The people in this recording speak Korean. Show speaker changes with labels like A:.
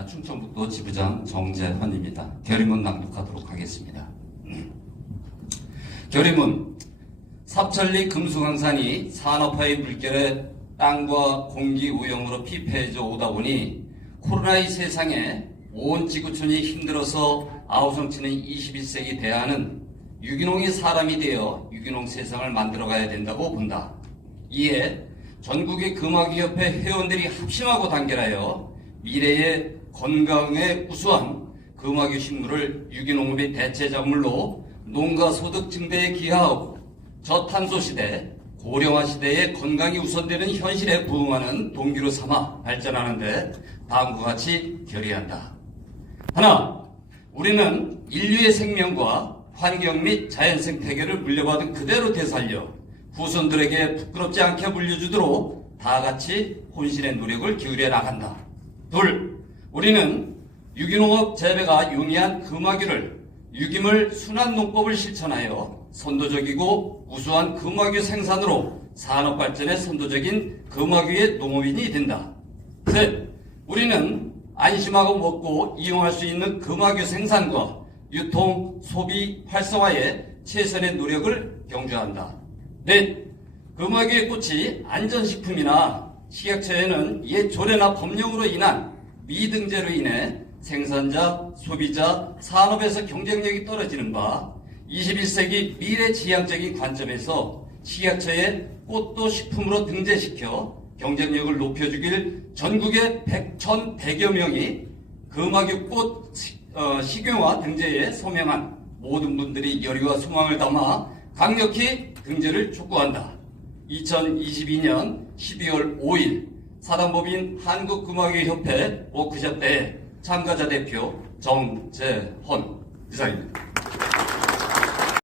A: 아, 충청북도 지부장 정재헌입니다. 결의문 낭독하도록 하겠습니다. 결의문 삽천리 금수강산이 산업화의 물결에 땅과 공기 오염으로 피폐해져 오다 보니 코로나의 세상에 온 지구촌이 힘들어서 아우성치는 21세기 대안은 유기농이 사람이 되어 유기농 세상을 만들어가야 된다고 본다. 이에 전국의 금화기협회 회원들이 합심하고 단결하여 미래의 건강에 우수한 금화기 식물을 유기농업의 대체 작물로 농가 소득 증대에 기하하고 저탄소 시대, 고령화 시대의 건강이 우선되는 현실에 부응하는 동기로 삼아 발전하는데 다음과 같이 결의한다. 하나, 우리는 인류의 생명과 환경 및 자연 생태계를 물려받은 그대로 되살려 후손들에게 부끄럽지 않게 물려주도록 다 같이 혼신의 노력을 기울여 나간다. 둘, 우리는 유기농업 재배가 용이한 금화규를 유기물 순환 농법을 실천하여 선도적이고 우수한 금화규 생산으로 산업 발전에 선도적인 금화규의 농업인이 된다. 셋, 우리는 안심하고 먹고 이용할 수 있는 금화규 생산과 유통, 소비, 활성화에 최선의 노력을 경주한다. 넷, 금화규의 꽃이 안전식품이나 식약처에는 옛 조례나 법령으로 인한 미등재로 인해 생산자, 소비자, 산업에서 경쟁력이 떨어지는 바 21세기 미래 지향적인 관점에서 식약처에 꽃도 식품으로 등재시켜 경쟁력을 높여주길 전국의 100, 1,100여 명이 금화규 꽃 시- 어, 식용화 등재에 서명한 모든 분들이 열의와 소망을 담아 강력히 등재를 촉구한다. 2022년 12월 5일 사단법인 한국금화교협회 워크숍 때 참가자 대표 정재헌 이사입니다.